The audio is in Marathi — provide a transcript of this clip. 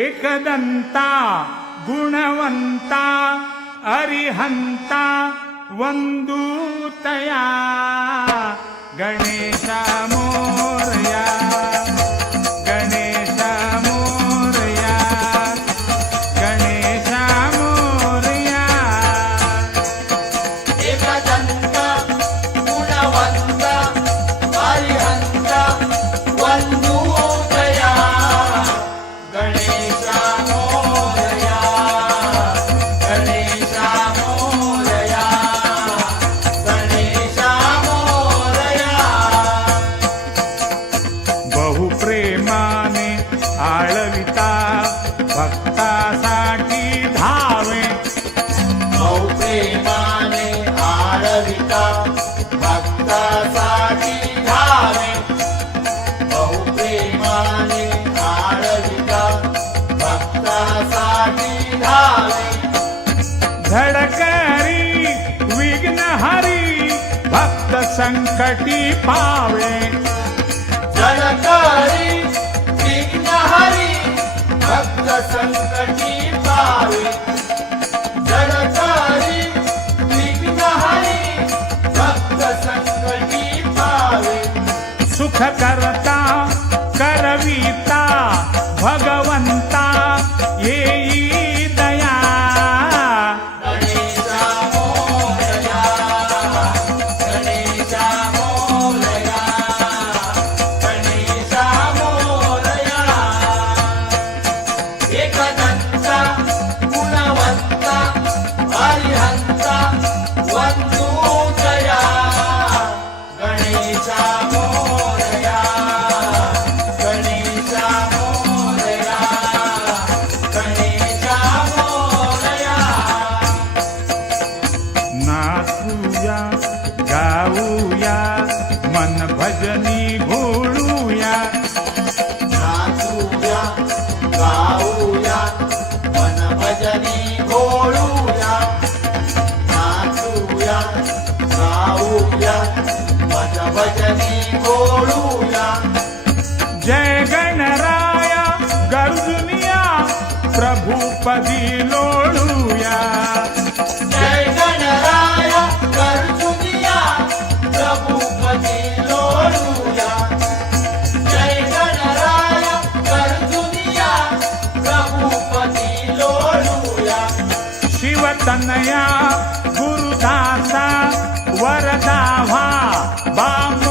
एकदन्ता गुणवन्ता अरिहन्ता वन्दूतया गणेशा आळविता भक्तासाठी धावे. प्रेमाने आळविता भक्तासाठी धावे. बहुप्रेमाने आळविता भक्तासाठी धावे. धडकरी विघ्नहरी भक्त संकटी पावे. संकटी भक्त संकटी सुख करता करविता भगवंता येई मन भजनी घोळूया नाचूया गाऊया मन भजनी घोळूया नाचूया गाऊया मन भजनी घोळूया जय गणराया गरुजुनिया प्रभूपदी लोळूया तनया गुरुदासा वरदावा बाम